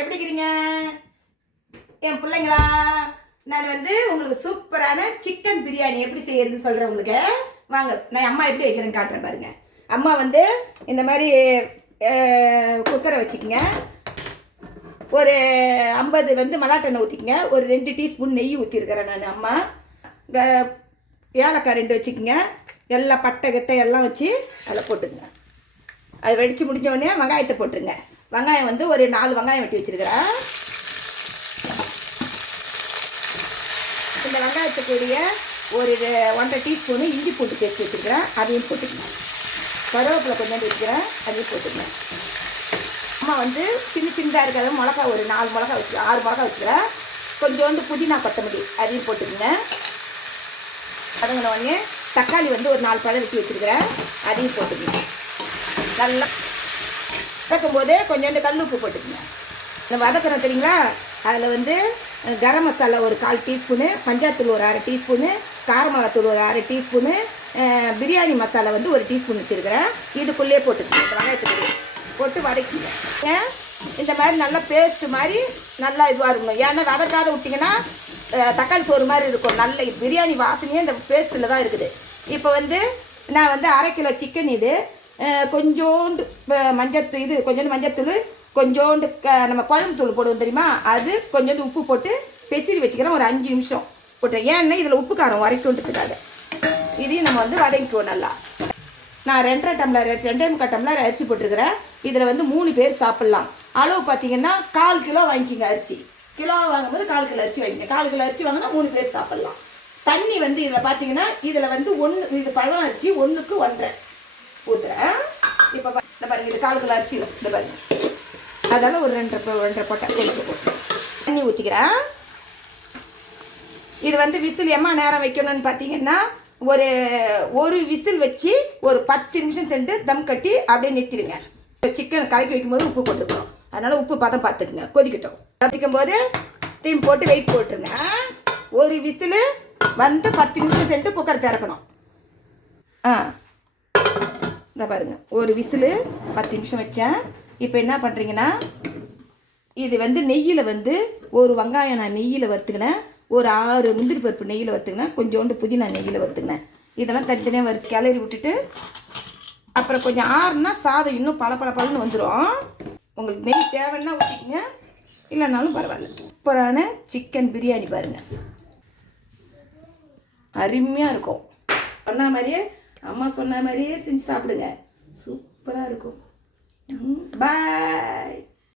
எப்படி இருக்கிறீங்க என் பிள்ளைங்களா? நான் உங்களுக்கு சூப்பரான சிக்கன் பிரியாணி எப்படி செய்யறதுன்னு சொல்கிறேன். உங்களுக்கு வாங்க, நான் அம்மா எப்படி வைக்கிறேன்னு காட்டுறேன் பாருங்க. அம்மா இந்த மாதிரி குக்கரை வச்சுக்கோங்க. ஒரு 50 மலாட்டெண்ணெய் ஊற்றிக்கங்க. ஒரு 2 டீஸ்பூன் நெய் ஊற்றிருக்கிறேன் நான். அம்மா ஏலக்காய் 2 வச்சுக்கோங்க. எல்லாம் பட்டை கிட்டை எல்லாம் வச்சு அதில் போட்டுக்குங்க. அது வெடித்து முடிஞ்சோடனே வெங்காயத்தை போட்டுருங்க. வெங்காயம் ஒரு 4 வெங்காயம் வெட்டி வச்சுருக்கிறேன். இந்த வெங்காயத்துக்குரிய ஒரு 1.5 டீஸ்பூனு இஞ்சி பூண்டு பேஸ்ட் வச்சுருக்கிறேன். அதையும் போட்டுக்கணும். கருவேப்பிலை கொஞ்சம் வச்சுக்கிறேன், அதையும் போட்டுக்கணும். அம்மா சின்ன சின்னதாக இருக்கிறத மிளகா ஒரு 4 மிளகா வச்சு 6 மிளகா வச்சுக்கிறேன். கொஞ்சோண்டு புதினா கொத்தமல்லி அதையும் போட்டுக்கோங்க. அதுங்கன்னு தக்காளி ஒரு 4 பழம் வெட்டி வச்சுருக்கிறேன், அதையும் போட்டுக்கணும். நல்லா வதக்கும்போதே கொஞ்சோண்டு கல் உப்பு போட்டுக்கோங்க. இந்த வதக்கணும் தெரியுங்களா? அதில் கரம் மசாலா ஒரு 1/4 டீஸ்பூனு, மஞ்சாத்தூள் ஒரு 1/2 டீஸ்பூனு, கார மிளகாத்தூள் ஒரு 1/2 டீஸ்பூனு, பிரியாணி மசாலா 1 டீஸ்பூன் வச்சுருக்கிறேன். இதுக்குள்ளேயே போட்டுக்கோங்க. இந்த வெங்காயத்துக்குள்ளே போட்டு வதக்கிங்க. இந்த மாதிரி நல்லா பேஸ்ட்டு மாதிரி நல்லா இதுவாக இருக்கணும். ஏன்னா வதக்காத விட்டிங்கன்னா தக்காளி சோறு மாதிரி இருக்கும். நல்ல பிரியாணி வாசனையே இந்த பேஸ்ட்டில் தான் இருக்குது. இப்போ நான் 1/2 கிலோ சிக்கன், இது கொஞ்சோண்டு மஞ்சத்தூள், கொஞ்சோண்டு மஞ்சத்தூள், கொஞ்சோண்டு நம்ம குழம்பு தூள் போடுவோம் தெரியுமா, அது கொஞ்சோண்டு உப்பு போட்டு பெசிரி வச்சுக்கிறேன். ஒரு 5 நிமிஷம் போட்டேன். ஏன்னா இதில் உப்பு காரம் வரைக்கும்ன்றதுக்காக. இதையும் நம்ம வதங்கிக்குவோம் நல்லா. நான் 2.5 டம்ளர் அரிசி, 2.25 டம்ளர் அரிசி போட்டிருக்கிறேன். இதில் 3 பேர் சாப்பிட்லாம். அளவு பார்த்தீங்கன்னா 1/4 கிலோ வாங்கிக்கிங்க. அரிசி கிலோ வாங்கும்போது 1/4 கிலோ அரிசி வாங்கிங்க. 1/4 கிலோ அரிசி வாங்கினா 3 பேர் சாப்பிட்லாம். தண்ணி இதில் பார்த்தீங்கன்னா இதில் 1 இது பழம் அரிசி 1க்கு 1.5 ஊற்றுறேன். இப்போ பாருங்கள், இது 1/4 கிலோ அரிசி. இந்த பாருங்கள், அதெல்லாம் ஒரு 2.5 போட்டேன். போட்டு தண்ணி ஊற்றிக்கிறேன். இது விசில் எம்மா நேரம் வைக்கணும்னு பார்த்தீங்கன்னா ஒரு விசில் வச்சு ஒரு 10 நிமிஷம் சென்று தம் கட்டி அப்படியே நிறுத்திடுங்க. சிக்கன் கலக்கி வைக்கும்போது உப்பு போட்டுக்கணும். அதனால் உப்பு பதம் பார்த்துக்குங்க. கொதிக்கட்டும். கொதிக்கும் போது ஸ்டீம் போட்டு வெயிட் போட்டுருங்க. ஒரு விசில் 10 நிமிஷம் சென்று குக்கர் திறக்கணும். இந்த பாருங்கள், ஒரு விசில் 10 நிமிஷம் வச்சேன். இப்போ என்ன பண்ணுறீங்கன்னா, இது நெய்யில் ஒரு வெங்காயம் நான் நெய்யில் வறுத்துக்கினேன். ஒரு 6 முந்திரி பருப்பு நெய்யில் வறுத்துக்கினேன். கொஞ்சோண்டு புதினா நெய்யில் வறுத்துக்கினேன். இதெல்லாம் தனித்தனியாக கிளறி விட்டுட்டு அப்புறம் கொஞ்சம் ஆறுனா சாதம் இன்னும் பளபளன்னு வந்துடும். உங்களுக்கு நெய் தேவைன்னா ஊற்றிக்கிங்க, இல்லைனாலும் பரவாயில்ல. சூப்பரான சிக்கன் பிரியாணி பாருங்கள், அருமையாக இருக்கும். சொன்ன மாதிரியே, அம்மா சொன்ன மாதிரியே செஞ்சு சாப்பிடுங்க. சூப்பராக இருக்கும். Bye.